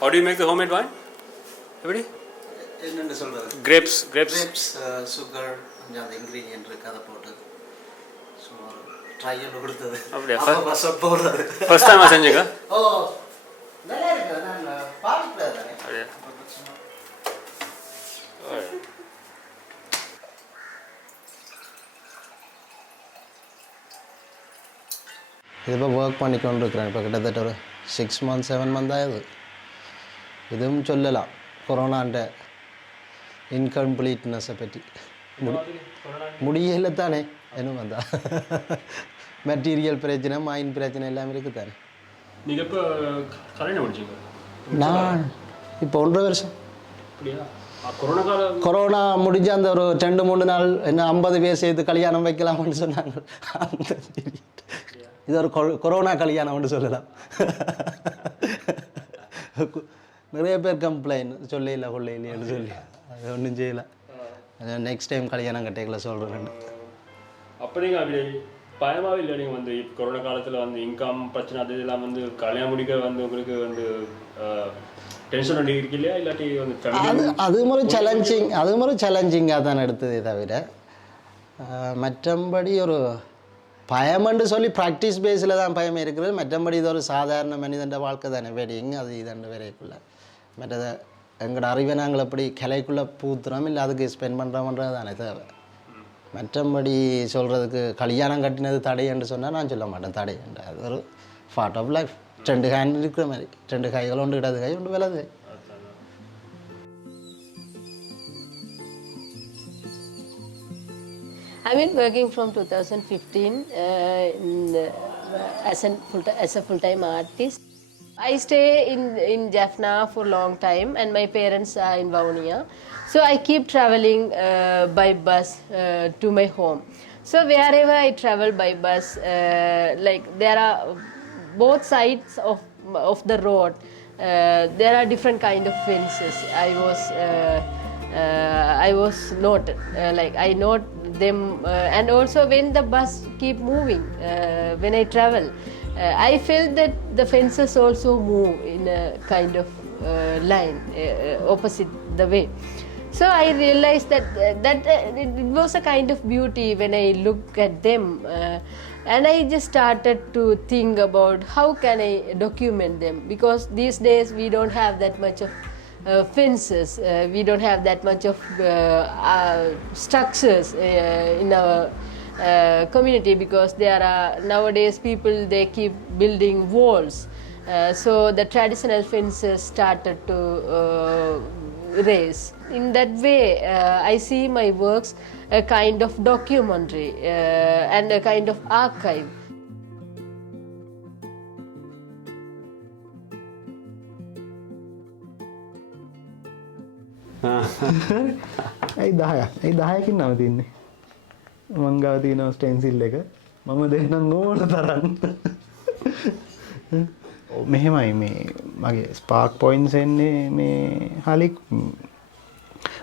How do you make the homemade wine? Everybody? என்னென்னு சொல்கிறது? Grapes. Sugar கொஞ்சம் அந்த இன்க்ரீடியன்ட் இருக்குது, அதை போட்டு சும்மா ட்ரையல் கொடுத்தது. அப்படியா? போடுறது ஃபர்ஸ்ட் டைம் செஞ்சுங்க. ஓ நல்லா இருக்கு. நான் பார்த்துட்டு தானே. அப்படியா? இது இப்போ ஒர்க் பண்ணிக்கொண்டு இருக்கிறேன். இப்போ கிட்டத்தட்ட ஒரு 6 months 7 months ஆகுது. இதுவும் சொல்லலாம் கொரோனான்ற இன்கம்ப்ளீட்னஸை பற்றி. முடியல தானே என்ன வந்தா மெட்டீரியல் பிரச்சனை, மைண்ட் பிரச்சனை எல்லாமே இருக்குது தானே. நீங்கள் இப்போ கல்யாணம் முடிச்சிங்க? நான் இப்போ 1.5 வருஷம். அப்படியா? கொரோனா முடிஞ்ச அந்த ஒரு 2-3 நாள் என்ன 50 பேர் சேர்த்து கல்யாணம் வைக்கலாம்னு சொன்னாங்க. அந்த இது ஒரு கொரோனா கல்யாணம்னு சொல்லலாம். நிறைய பேர் கம்ப்ளைண்ட் சொல்ல கொள்ளையிலேன்னு சொல்லி அது ஒன்றும் செய்யலை. நெக்ஸ்ட் டைம் கல்யாணம் கட்டைகளை சொல்கிறேன். அப்போ நீங்கள் அப்படி பயமாகவே இல்லை? நீங்கள் வந்து இப்போ கொரோனா காலத்தில் வந்து இன்கம் பிரச்சனை அது இதெல்லாம் வந்து கல்யாணம் முடிக்க வந்து உங்களுக்கு வந்து டென்ஷன் ஒன்று இருக்கு இல்லையா? இல்லாட்டி வந்து அதுவும் ஒரு சேலஞ்சிங்காக தான் எடுத்ததே தவிர மற்றபடி ஒரு பயமென்று சொல்லி ப்ராக்டிஸ் பேஸில் தான் பயம் இருக்கிறது. மற்றபடி இது ஒரு சாதாரண மனிதண்ட வாழ்க்கை தானே. வெடிங்க அது இதண்டு வரைக்குள்ள மற்றது எங்களோட அறிவை நாங்கள் எப்படி கிளைக்குள்ளே பூத்துறோம் இல்லை அதுக்கு ஸ்பெண்ட் பண்ணுறோம்ன்றது தானே தேவை. மற்றபடி சொல்கிறதுக்கு கல்யாணம் கட்டினது தடைன்னு சொன்னால் நான் சொல்ல மாட்டேன் தடைன்ற. அது ஒரு பார்ட் ஆஃப் லைஃப். 2 ஹேண்ட் இருக்கிற மாதிரி 2 கைகள் ஒன்று இடது கை ஒன்று வலது கை. I've been working from 2015 as a full-time artist. I stay in Jaffna for a long time, and my parents are in Vaunia. So I keep traveling by bus to my home. So wherever I travel by bus, like there are both sides of the road. There are different kind of fences. I was noted, like I note them, and also when the bus keep moving, when I travel, I felt that the fences also move in a kind of line opposite the way. So I realized that it was a kind of beauty when I look at them, and I just started to think about how can I document them, because these days we don't have that much of fences, we don't have that much of structures in our community, because there are nowadays people they keep building walls, so the traditional fences started to raise. In that way I see my works a kind of documentary and a kind of archive. ඇයි 10කින් නවතින්නේ? මං ගාව තියෙනවා ස්ටෙන්සිල් එක. මම දෙන්නම් ඕන තරම්. මෙහෙමයි මේ මගේ ස්පාර්ක් පොයින්ට්ස් එන්නේ මේ හලික්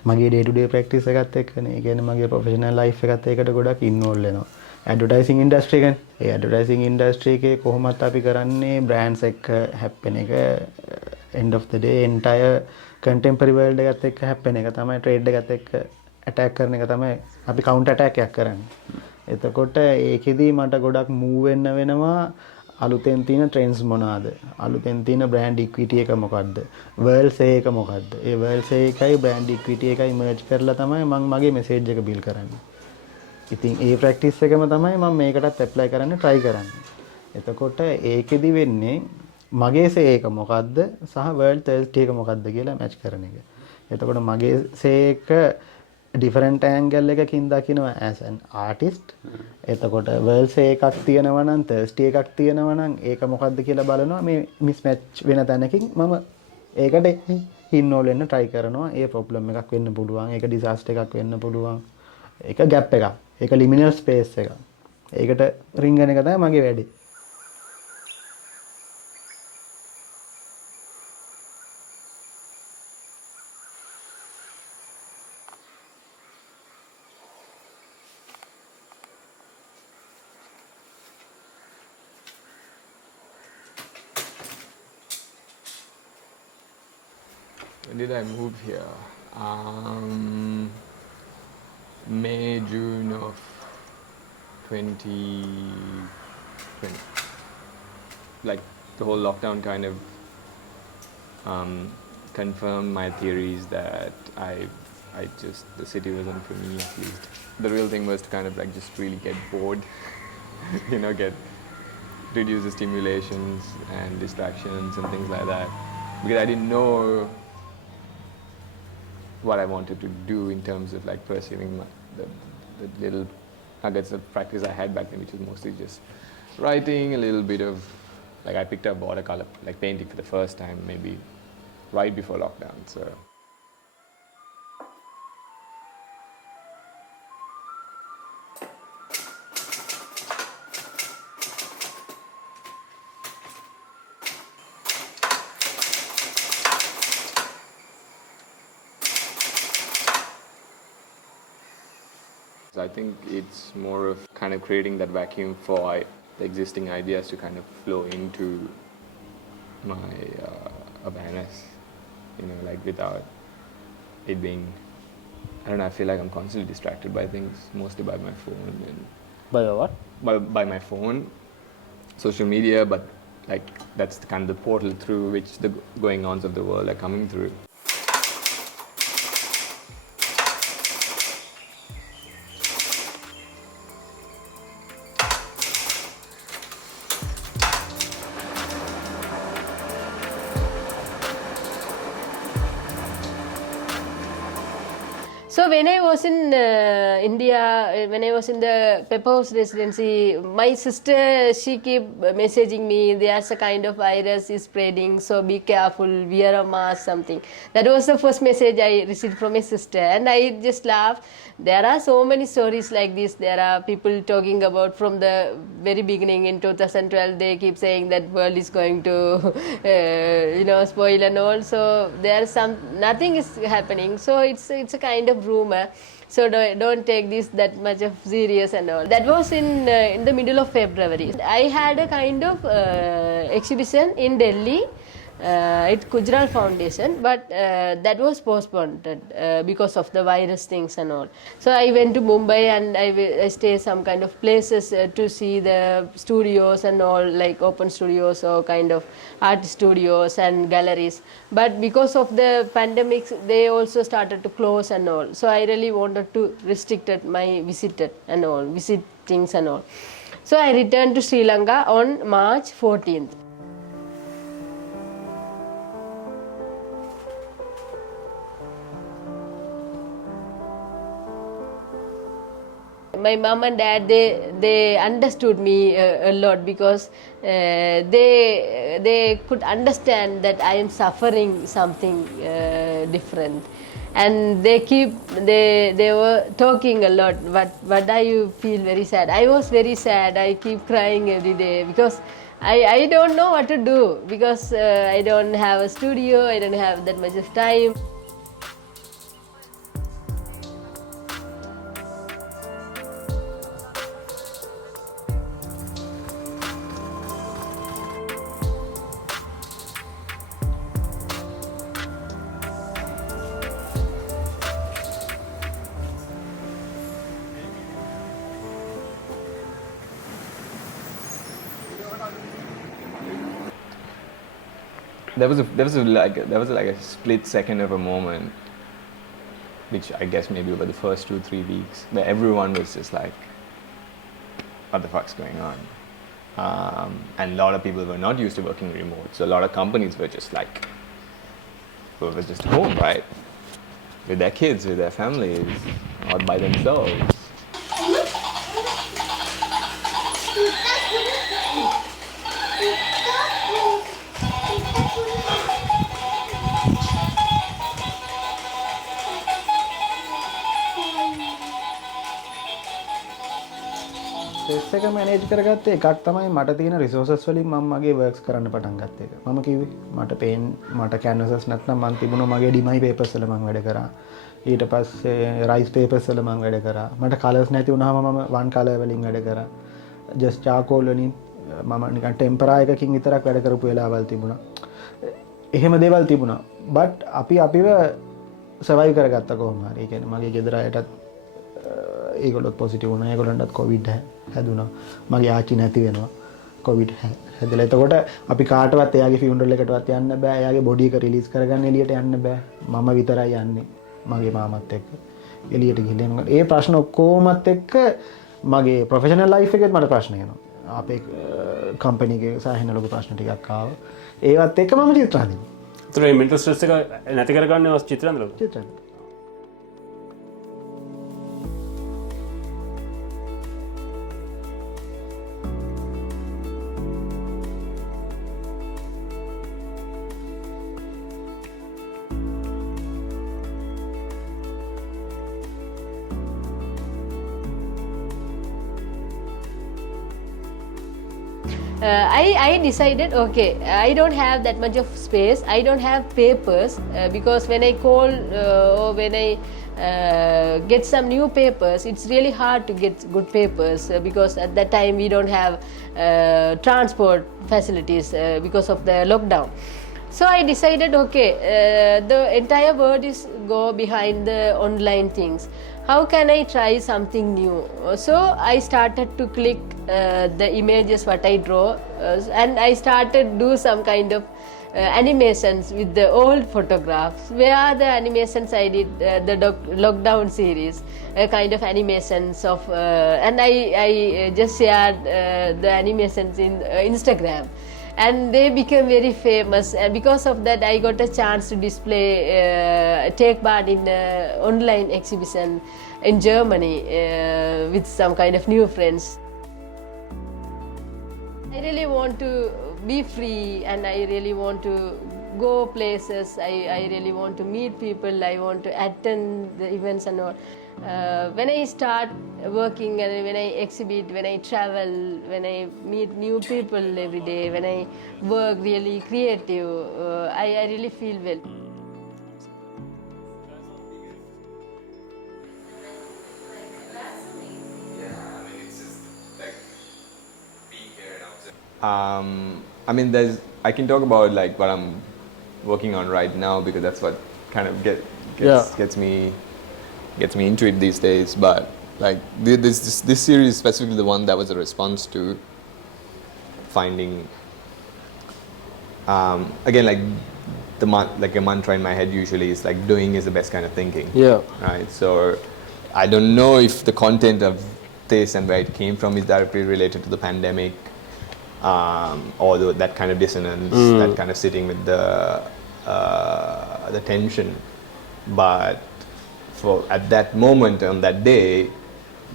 මගේ ඩේ ටු ඩේ ප්‍රැක්ටිස් එකත් එක්කනේ. ඒ කියන්නේ මගේ ප්‍රොෆෙෂනල් ලයිෆ් එකත් ඒකට ගොඩක් ඉන්වෝල්ව් වෙනවා. ඇඩ්වර්ටයිසිං ඉන්ඩස්ට්‍රි එකනේ. ඒ ඇඩ්වර්ටයිසිං ඉන්ඩස්ට්‍රි එකේ කොහොමත් අපි කරන්නේ බ්‍රෑන්ඩ්ස් එක්ක හැප්පෙන එක. end of the day entire contemporary world එකත් එක්ක හැප්පෙන එක තමයි, ට්‍රේඩ් එකත් එක්ක ඇටැක් කරන එක තමයි අපි කවුන්ටර් ඇටැක් එකක් කරන්නේ. එතකොට ඒකෙදී මට ගොඩක් මූව් වෙන්න වෙනවා. අලුතෙන් තියෙන ට්‍රෙන්ඩ්ස් මොනවාද? අලුතෙන් තියෙන බ්‍රෑන්ඩ් ඉක්විටි එක මොකද්ද? වර්ල්ඩ් සේ එක මොකද්ද? ඒ වර්ල්ඩ් සේ එකයි බ්‍රෑන්ඩ් ඉක්විටි එකයි මර්ජ් කරලා තමයි මම මගේ මෙසේජ් එක බිල් කරන්නේ. ඉතින් ඒ ප්‍රැක්ටිස් එකම තමයි මම මේකටත් ඇප්ලයි කරන්න try කරන්නේ. එතකොට ඒකෙදි වෙන්නේ මගේ සේ එක මොකද්ද සහ වර්ල්ඩ් තර්ස්ටි එක මොකද්ද කියලා මැච් කරන එක. එතකොට මගේ සේ එක different angle එකකින් දකිනවා as an artist. එතකොට වර්ල්ඩ් සේ එකක් තියෙනවා නම් තර්ස්ටි එකක් තියෙනවා නම් ඒක මොකද්ද කියලා බලනවා. මේ මිස්මැච් වෙන තැනකින් මම ඒකට ඉන්වෝල්ව් වෙන්න try කරනවා. ඒ ප්‍රොබ්ලම් එකක් වෙන්න පුළුවන්. ඒක ඩිසාස්ටර් එකක් වෙන්න පුළුවන්. ඒක ગેප් එකක්. ඒක ලිමිනල් ස්පේස් එකක්. ඒකට රින්ගන එක තමයි මගේ වැඩේ. When did I move here? May, June of 2020. Like the whole lockdown kind of confirmed my theories that the city wasn't for me at least. The real thing was to kind of like just really get bored, get reduce the stimulations and distractions and things like that. Because I didn't know what I wanted to do in terms of like pursuing the little nuggets of practice I had back then, which was mostly just writing, a little bit of, like I picked up watercolor, like painting for the first time maybe right before lockdown. So I think it's more of kind of creating that vacuum for the existing ideas to kind of flow into my awareness, like without it being, I don't know, I feel like I'm constantly distracted by things, mostly by my phone. By what? By my phone, social media, but like that's kind of the portal through which the going-ons of the world are coming through. So when I was in India, when I was in the Pepper House residency, my sister, she keep messaging me, there's a kind of virus is spreading, so be careful, wear a mask, something. That was the first message I received from my sister, and I just laughed. There are so many stories like this. There are people talking about from the very beginning in 2012, they keep saying that world is going to, spoil and all. So there's nothing is happening. So it's a kind of rumor. So don't take this that much of serious and all. That was in the middle of February. I had a kind of exhibition in Delhi. It's Gujarat Foundation, but that was postponed because of the virus things and all. So I went to Mumbai and I stayed some kind of places to see the studios and all, like open studios or kind of art studios and galleries. But because of the pandemic, they also started to close and all. So I really wanted to restrict my visitings and all. So I returned to Sri Lanka on March 14th. My mom and dad, they understood me a lot because they could understand that I am suffering something different, and they were talking a lot. What do you feel very sad? I was very sad. I keep crying every day because I don't know what to do because I don't have a studio. I don't have that much of time. There was like a split second of a moment, which I guess maybe over the first 2-3 weeks, where everyone was just like, what the fuck's going on? And a lot of people were not used to working remote, so a lot of companies were just like, well, was just home, right? With their kids, with their families, or by themselves. Stress එක manage කරගත්තේ එකක් තමයි මට තියෙන resources වලින් මම මගේ works කරන්න පටන් ගත්ත එක. මම කිව්වේ මට කැන්වසස් නැත්නම් මම තිබුණා මගේ ඩිමයි පේපර්ස් වල මම වැඩ කරා. ඊට පස්සේ රයිස් පේපර්ස් වල මම වැඩ කරා. මට කලර්ස් නැති වුණාම මම වන් කලර් වලින් වැඩ කරා. ජස්ට් චාකෝල් වලින් මම නිකන් ටෙම්පරා එකකින් විතරක් වැඩ කරපු වෙලාවල් තිබුණා. එහෙම දේවල් තිබුණා. බට් අපි අපිව සර්වයිව් කරගත්ත කොහොම හරි. ඒ කියන්නේ මගේ ගෙදර අයටත් ඒගොල්ලොත් පොසිටිව් වුණා. ඒගොල්ලන්ටත් කොවිඩ් හැදුනා. මගේ ආච්චි නැති වෙනවා. කොවිඩ් හැදලා. එතකොට අපි කාටවත් එයාගේ ෆියුනරල් එකටවත් යන්න බෑ. එයාගේ බොඩි එක රිලීස් කරගන්න එළියට යන්න බෑ. මම විතරයි යන්නේ. මගේ මාමත් එක්ක එළියට ගිහින් යනවා. ඒ ප්‍රශ්න ඔක්කොමත් එක්ක මගේ ප්‍රොෆෙෂනල් ලයිෆ් එකෙත් මට ප්‍රශ්න එනවා. අපේ කම්පැනි එකේ සාහින ලොකු ප්‍රශ්න ටිකක් ආවා. ඒවත් එක්ක මම චිත්‍ර හදිනවා. ඒතර මේ මෙන්ටල් ස්ට්‍රෙස් එක නැති කරගන්නේ චිත්‍ර හදලා. චිත්‍ර I decided, okay, I don't have that much of space. I don't have papers because when I call or when I get some new papers, it's really hard to get good papers because at that time we don't have transport facilities because of the lockdown. So I decided, okay, the entire world is go behind the online things. How can I try something new? So I started to click the images what I draw, and I started do some kind of animations with the old photographs. Where are the animations I did the lockdown series, kind of animations of, and I just shared the animations in Instagram. And they became very famous, and because of that I got a chance to display take part in online exhibition in Germany with some kind of new friends. I really want to be free and I really want to go places. I really want to meet people. I want to attend the events and all. When I start working and when I exhibit, when I travel, when I meet new people every day, when I work really creative, I really feel well. I mean, I can talk about like what I'm working on right now because that's what kind of gets me into it these days. But like this series, specifically the one that was a response to finding again like like a mantra in my head usually is like doing is the best kind of thinking. Yeah. Right. So I don't know if the content of this and where it came from is directly related to the pandemic. Or that kind of dissonance, that kind of sitting with the tension, but at that moment on that day,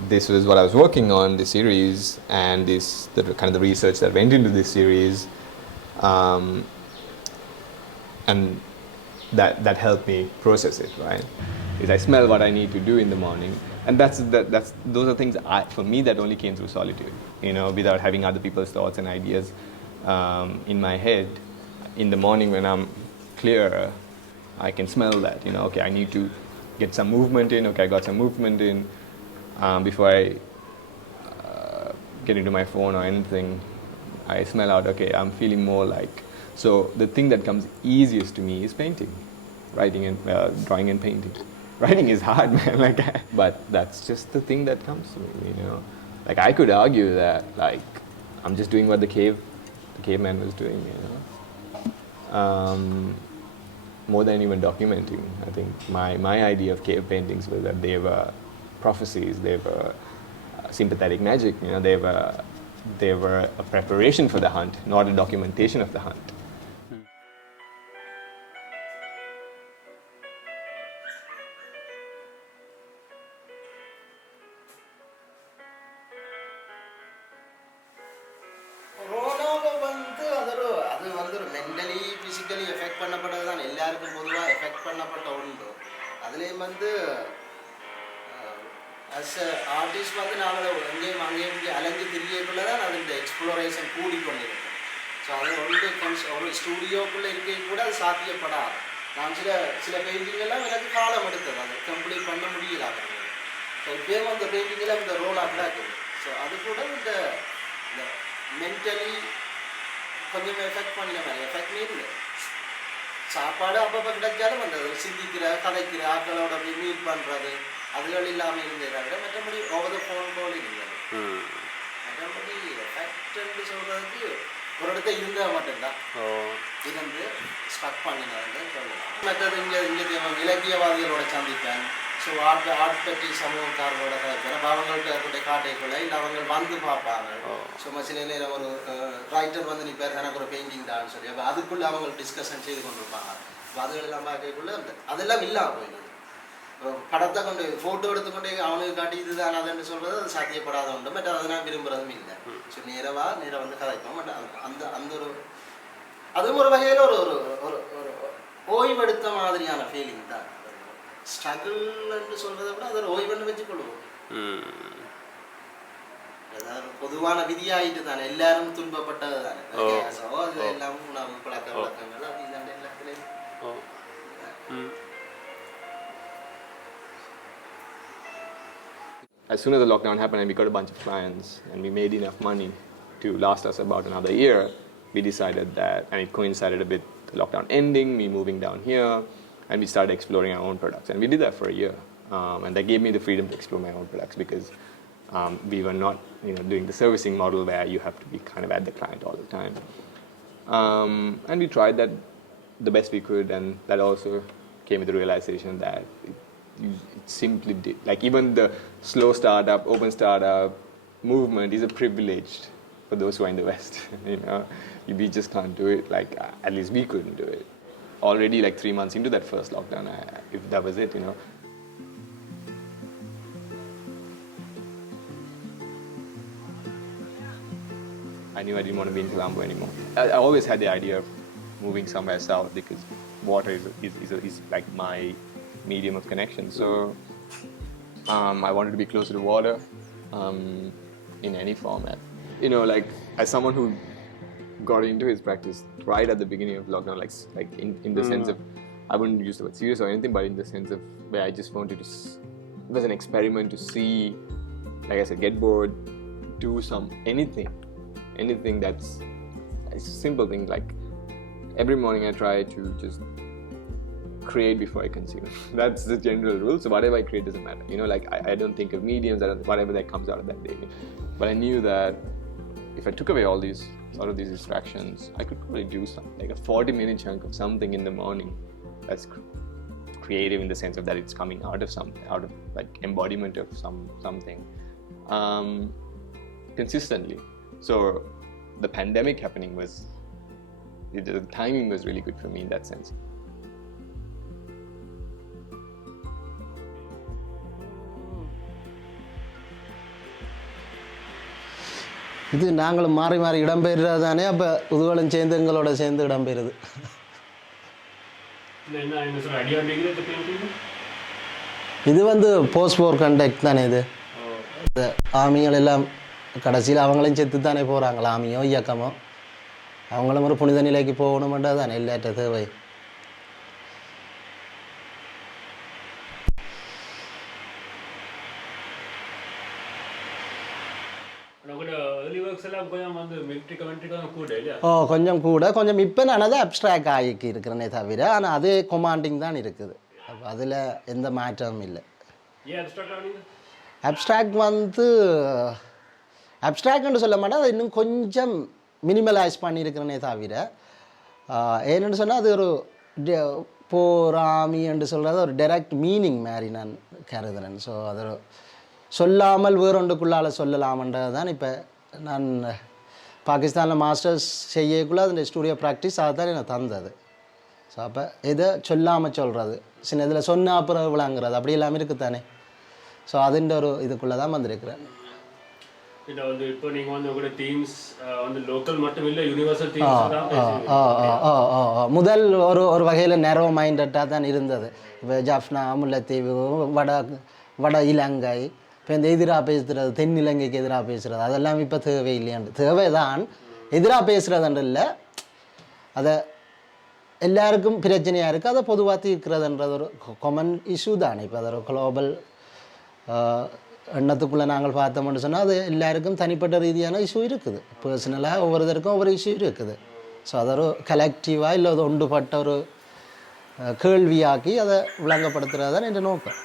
this was what I was working on, this series, and the kind of the research that went into this series, and that helped me process it. Right, is I smell what I need to do in the morning. And those are things for me that only came through solitude, without having other people's thoughts and ideas in my head. In the morning when I'm clearer, I can smell that, okay, I need to get some movement in, okay, I got some movement in before I get into my phone or anything. I smell out, okay, I'm feeling more like, so the thing that comes easiest to me is painting, writing and drawing and painting. Writing is hard, man. But that's just the thing that comes to me, Like I could argue that, like, I'm just doing what the caveman was doing, more than even documenting. I think my idea of cave paintings was that they were prophecies, they were sympathetic magic, they were a preparation for the hunt, not a documentation of the hunt. as an artist வந்து நாம அங்கேயும் அலைஞ்சு திரியக்குள்ள தான் அதோட exploration கூடிக்கொண்டிருக்கும். So அது ஒரு ஸ்டூடியோக்குள்ளே இருக்க கூட அது சாத்தியப்படாது. நான் சில பெயிண்டிங்கெல்லாம் எனக்கு காலம் எடுத்தது, அதை கம்ப்ளீட் பண்ண முடியல. ஸோ இப்போயும் அந்த பெயிண்டிங்கெல்லாம் இந்த ரோல் அப்டாக்குது. ஸோ அது கூட இந்த மென்டலி கொஞ்சம் எஃபெக்ட் பண்ணல மாதிரி எஃபெக்ட் இல்லை. சாப்பாடு அப்பப்போ கிடைச்சாலும் அந்த சிந்திக்கிற கதைக்கிற ஆட்களோட போய் மீட் பண்ணுறது அதுகள் இல்லாமல் இருந்ததை விட மற்றபடி ஓவர் த ஃபோன் கால் இருந்தது. மற்றபடி எஃபெக்ட்னு சொல்கிறதுக்கு ஒரு இடத்த இருந்தால் மட்டும்தான் இருந்து ஸ்டக் பண்ணினதுன்னு சொல்லலாம். மற்றது இங்கே இலக்கியவாதிகளோட சந்திப்பேன். ஸோ ஆர்ட் பற்றி சமூகக்காரர்களோட கதைப்பேன். அவங்கள்ட்ட காட்டைக்குள்ள இல்லை அவங்க வந்து பார்ப்பாங்க. சும்மா சில நேரம் ஒரு ரைட்டர் வந்து நீ பேர் எனக்கு ஒரு பெயிண்டிங் தான்னு சொல்லி அப்போ அதுக்குள்ளே அவங்க டிஸ்கஷன் செய்து கொண்டு இருப்பாங்க. அப்போ அதுகளெல்லாம் பார்க்கக்குள்ள அதெல்லாம் இல்லாமல் போயிடுது. படத்தை கொண்டு ஃபோட்டோ எடுத்துக்கொண்டே அவனுக்கு காட்டி இதுதான் அதுன்னு சொல்கிறது அது சாத்தியப்படாத உண்டு. பட் அதை நான் விரும்புகிறதும் இல்லை. ஸோ நேராக வந்து கதைப்போம். பட் அந்த அந்த ஒரு அதுவும் ஒரு வகையில் ஒரு ஒரு ஒரு ஒரு ஓய்வெடுத்த மாதிரியான ஃபீலிங் தான். ஸ்ட்ரகிள்ன்னு சொல்கிறத விட அதை ஒரு ஓய்வுன்னு வச்சுக்கொள்வோம். ஏதாவது பொதுவான விதியாயிட்டு தானே எல்லாரும் துன்பப்பட்டது தானே. ஸோ அது எல்லாம் உணவு பழக்க வழக்கங்கள் அப்படி தானே எல்லாத்துலேயும். As soon as the lockdown happened and we got a bunch of clients and we made enough money to last us about another year, we decided that, and it coincided a bit the lockdown ending, me moving down here, and we started exploring our own products. And we did that for a year. And that gave me the freedom to explore my own products because we were not doing the servicing model where you have to be kind of at the client all the time. And we tried that the best we could, and that also came with the realization that it simply did. Like even the slow startup, open startup movement is a privilege for those who are in the West. We just can't do it. Like at least we couldn't do it. Already like 3 months into that first lockdown, if that was it, I knew I didn't want to be in Colombo anymore. I always had the idea of moving somewhere south because water is like my medium of connection. So I wanted to be closer to water in any format. Like as someone who got into his practice right at the beginning of lockdown, like in the sense of, I wouldn't use the word serious or anything, but in the sense of where I just wanted to, it was an experiment to see, like I said, get bored, do anything that's a simple thing. Like every morning I try to just create before I consume. That's the general rule. So whatever I create doesn't matter. Like I don't think of mediums, whatever that comes out of that day. But I knew that if I took away all these these distractions, I could probably do something, like a 40-minute chunk of something in the morning that's creative in the sense of that it's coming out of like embodiment of something consistently. So the pandemic happening the timing was really good for me in that sense. இது நாங்களும் மாறி மாறி இடம்பெயர்றது தானே. அப்போ புதுவளும் சேர்ந்து எங்களோட சேர்ந்து இடம்பெயருது. இது வந்து போஸ்ட் வார் கண்டக்ட் தானே. இது ஆமிகள் எல்லாம் கடைசியில் அவங்களையும் செத்து தானே போகிறாங்களா, ஆமியோ இயக்கமோ. அவங்களும் ஒரு புனித நிலைக்கு போகணுமென்றது தானே எல்லாற்ற தேவை. கொஞ்சம் கூட கொஞ்சம் இப்போ நான் அதை அப்ட்ராக்ட் ஆகிக்கு இருக்கிறேனே தவிர, ஆனால் அதே கொமாண்டிங் தான் இருக்குது. அப்போ அதில் எந்த மாற்றமும் இல்லை. அப்ட்ராக்ட் வந்து அப்ட்ராக்ட்னு சொல்ல மாட்டேன், அது இன்னும் கொஞ்சம் மினிமலைஸ் பண்ணியிருக்கிறேனே தவிர, ஏன்னு சொன்னால் அது ஒரு போராமி என்று சொல்கிறது ஒரு டைரக்ட் மீனிங் மாதிரி நான் கருதுறேன். ஸோ அது சொல்லாமல் வேறொன்றுக்குள்ளால் சொல்லலாமன்றது தான். இப்போ நான் பாகிஸ்தானில் மாஸ்டர்ஸ் செய்யக்குள்ளே அந்த ஸ்டூடியோ ப்ராக்டிஸ் அதுதான் எனக்கு தந்தது. ஸோ அப்போ இதை சொல்லாமல் சொல்கிறது, சின்ன இதில் சொன்ன அப்புறம் விளாங்கிறது அப்படி எல்லாமே இருக்குத்தானே. ஸோ அதுன்ற ஒரு இதுக்குள்ளே தான் வந்திருக்கிறேன். இப்போ நீங்கள் உங்களோட தீம்ஸ் லோக்கல் மட்டும் இல்லை, யூனிவர்சல் முதல் ஒரு வகையில் நேரோ மைண்டட்டாக தான் இருந்தது. இப்போ ஜாஃப்னா, முல்லைத்தீவு, வட இலங்கை, இப்போ இந்த எதிராக பேசுகிறது, தென்னிலங்கைக்கு எதிராக பேசுகிறது, அதெல்லாம் இப்போ தேவை இல்லையாண்டு. தேவை தான், எதிராக பேசுகிறதுன்ற இல்லை, அதை எல்லாருக்கும் பிரச்சனையாக இருக்குது, அதை பொதுவாக தீர்க்கிறதுன்றது ஒரு காமன் இஷ்யூ தானே. இப்போ அது ஒரு குளோபல் எண்ணத்துக்குள்ளே நாங்கள் பார்த்தோம்னு சொன்னால் அது எல்லாருக்கும் தனிப்பட்ட ரீதியான இஷ்யூ இருக்குது. பர்சனலாக ஒவ்வொருத்தருக்கும் ஒவ்வொரு இஷ்யூ இருக்குது. ஸோ அது ஒரு கலெக்டிவாக இல்லை அது ஒன்றுபட்ட ஒரு கேள்வியாக்கி அதை விளங்கப்படுத்துறது தான் என்ற நோக்கம்.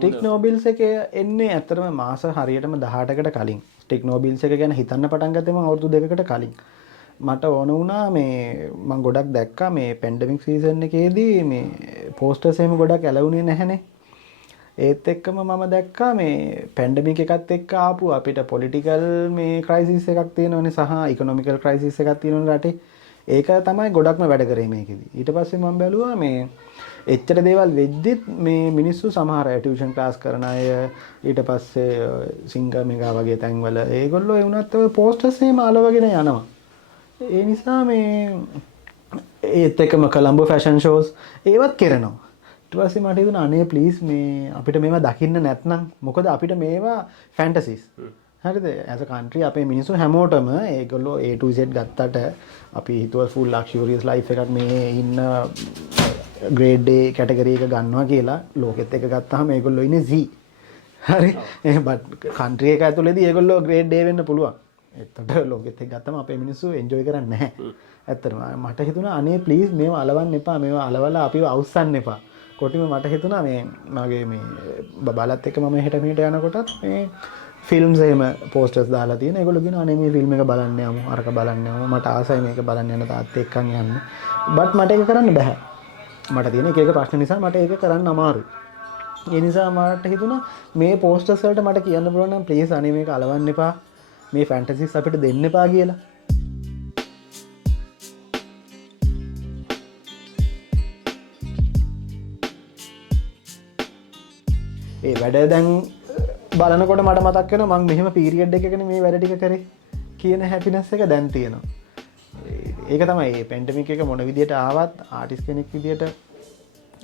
ටික්නෝබිල්ස් එක එන්නේ ඇත්තටම මාස හරියටම 18කට කලින්. ටික්නෝබිල්ස් එක ගැන හිතන්න පටන් ගත්තේ මම අවුරුදු 2කට කලින්. මට ඕන වුණා මේ මම ගොඩක් දැක්කා මේ පැන්ඩමික් සීසන් එකේදී මේ පෝස්ටර්ස් එහෙම ගොඩක් ඇලවුනේ නැහනේ. ඒත් එක්කම මම දැක්කා මේ පැන්ඩමික් එකත් එක්ක ආපු අපිට පොලිටිකල් මේ ක්‍රයිසිස් එකක් තියෙනවනේ සහ ඉකොනොමිකල් ක්‍රයිසිස් එකක් තියෙනවනේ රටේ. ඒක තමයි ගොඩක්ම වැඩ කරේ මේකෙදි. ඊට පස්සේ මම බැලුවා මේ එච්චර දේවල් වෙද්දිත් මේ මිනිස්සු සමහර අය ටියුෂන් ක්ලාස් කරන අය ඊට පස්සේ සිංගර් මෙගා වගේ තැන්වල ඒගොල්ලෝ ඒ වුණත් ඔය පෝස්ටර්ස් එහෙම අලවගෙන යනවා. ඒ නිසා මේ ඒත් එක්කම කොලම්බෝ ෆැෂන් ෂෝස් ඒවත් කරනවා. ඊට පස්සේ මට හිතුණා අනේ ප්ලීස් මේ අපිට මේවා දකින්න නැත්නම් මොකද අපිට මේවා ෆැන්ටසිස්. හරිද? as a country අපේ මිනිස්සු හැමෝටම ඒගොල්ලෝ A to Z ගත්තට අපි හිතුවා full luxurious life එකක් මේ ඉන්න grade A category එක ගන්නවා කියලා ලෝකෙත් එක ගත්තාම ඒගොල්ලෝ ඉන්නේ Z. හරි? but country එක ඇතුළේදී ඒගොල්ලෝ grade A වෙන්න පුළුවන්. එතකොට ලෝකෙත් එක ගත්තම අපේ මිනිස්සු enjoy කරන්නේ නැහැ. ඇත්තටම මට හිතුණා අනේ please මේවා අලවන්න එපා. මේවා අලවලා අපිව අවුස්සන්න එපා. කොටිම මට හිතුණා මේ මගේ මේ බබාලත් එක්ක මම හෙට මෙහෙට යනකොටත් මේ ෆිල්ම්ස් එහෙම පෝස්ටර්ස් දාලා තියෙන. ඒගොල්ලෝ කියනවා අනේ මේ ෆිල්ම් එක බලන්න යමු. අරක බලන්න යමු. මට ආසයි මේක බලන්න යන තාත් එක්කන් යන්න. බට් මට ඒක කරන්න බෑ. මට තියෙන එක එක ප්‍රශ්න නිසා මට ඒක කරන්න අමාරුයි. ඒ නිසා මට හිතුණා මේ පෝස්ටර්ස් වලට මට කියන්න පුළුවන් නම් ප්ලීස් අනේ මේක අලවන්න එපා. මේ ෆැන්ටසිස් අපිට දෙන්න එපා කියලා. ඒ වැඩ දැන් බලනකොට මට මතක් වෙනවා මම මෙහෙම පීරියඩ් එකකනේ මේ වැඩ ටික කරේ කියන හැපිනස් එක දැන් තියෙනවා. ඒක තමයි මේ පැන්ඩමික් එක මොන විදියට ආවත් ආටිස්ට් කෙනෙක් විදියට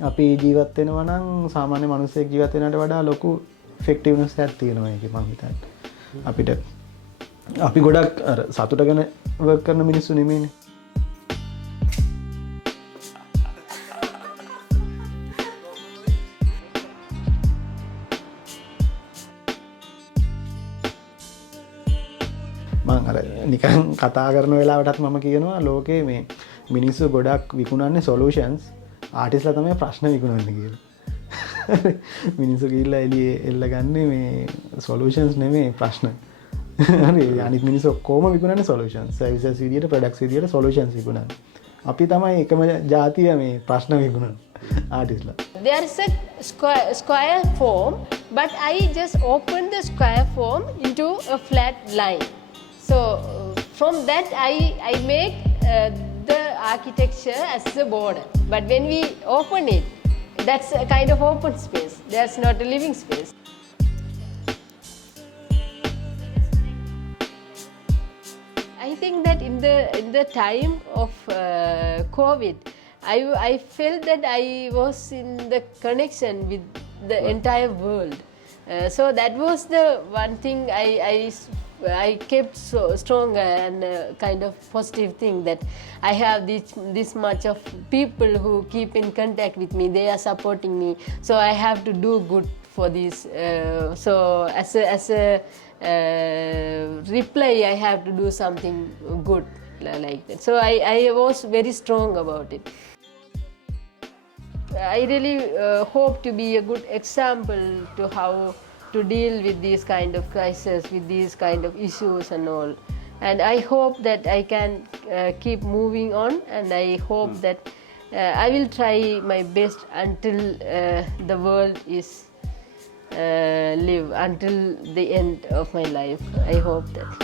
අපි ජීවත් වෙනවා නම් සාමාන්‍ය මිනිස්සෙක් ජීවත් වෙනවට වඩා ලොකු ඉෆෙක්ටිව්නස් එකක් තියෙනවා ඒකේ මම හිතන්නේ. අපිට අපි ගොඩක් අර සතුට ගැන වර්ක් කරන මිනිස්සු නෙමෙයිනේ. මම අර නිකන් කතා කරන වෙලාවටත් මම කියනවා ලෝකේ මේ මිනිස්සු ගොඩක් විකුණන්නේ සොලියුෂන්ස් ආටිස්ලා තමයි ප්‍රශ්න විකුණන්නේ කියලා. මිනිස්සු ගිහිල්ලා එළියේ එල්ලගන්නේ මේ සොලියුෂන්ස් නෙමෙයි ප්‍රශ්න. හරි අනිත් මිනිස්සු ඔක්කොම විකුණන්නේ සොලියුෂන්ස්. සර්විසස් විදියට ප්‍රොඩක්ට්ස් විදියට සොලියුෂන්ස් විකුණන්නේ. අපි තමයි එකම ජාතිය මේ ප්‍රශ්න විකුණන්නේ ආටිස්ලා. There is a square form, but I just open the square form into a flat line. So from that I make the architecture as a border. But when we open it, that's a kind of open space. That's not a living space. I think that in the time of COVID, I felt that I was in the connection with the entire world. So that was the one thing I kept so stronger and kind of positive thing that I have this much of people who keep in contact with me. They are supporting me, so I have to do good for this. So as a reply, I have to do something good like that. So I was very strong about it. I really hope to be a good example to how to deal with these kind of crises, with these kind of issues and all. And I hope that I can keep moving on, and I hope that I will try my best until the world is live until the end of my life. I hope that.